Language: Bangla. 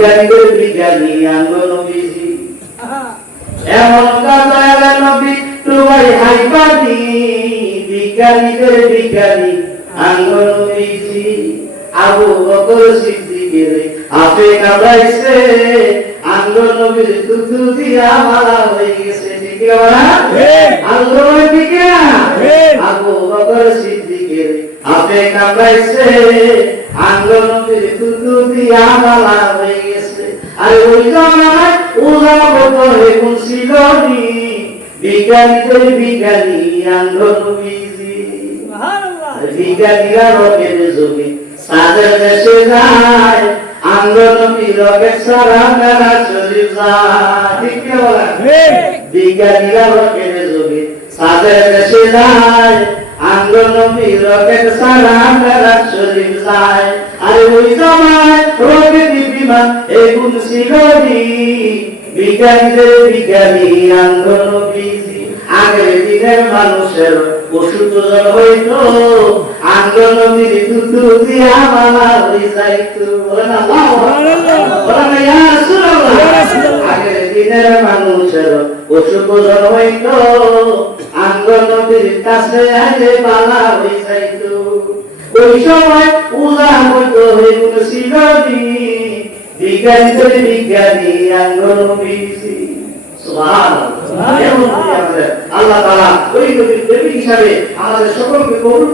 বিজ্ঞানীদের বিজ্ঞানী আঙ্গন বিজি এমন কাতার নবী তোমার হাইপাতি বিজ্ঞানীদের বিজ্ঞানী আঙ্গন বিজি আবু বকর সিদ্দিকের আপে কাবাইছে আঙ্গন নবীর তুতু দিয়া মালা হয়ে গেছে, ঠিক না আঙ্গন দিকে আবু বকর সিদ্দিকের আপে কাবাইছে আঙ্গন নবীর দিয়া মালা হয়ে আর ওই জমানায় কোন ছিল বিজ্ঞানীদের বিজ্ঞানী বিজ্ঞানীরা রকের যুগে সাদের দেশে যায়। আন্দোলন রকেট সারা মেলা চলে যায়। ঠিক কি বলা বিজ্ঞানীরা রকের যুগে সাদের দেশে যায়। আন্দোলন রকেট সারা মেলা চলে যায়। আরে ওই বিমান এগুন ছিল বিজ্ঞানীদের বিজ্ঞানী আন্দোলন বিজি আগের দিনের মানুষের জ্বর হইতো। আন্দোলনের দুধু দিয়া মালা যাইতো বলেন আল্লাহ বলেন ইয়া রাসূলুল্লাহ। আগের দিনের মানুষের জ্বর হইতো। আন্দোলনের কাছে আইলে মালা হয়ে যাইতো ওই সময় উলা সুবহানাল্লাহ আল্লাহ তাআলা ওই নবীর প্রেমিক হিসাবে আমাদের সকলকে কবুল।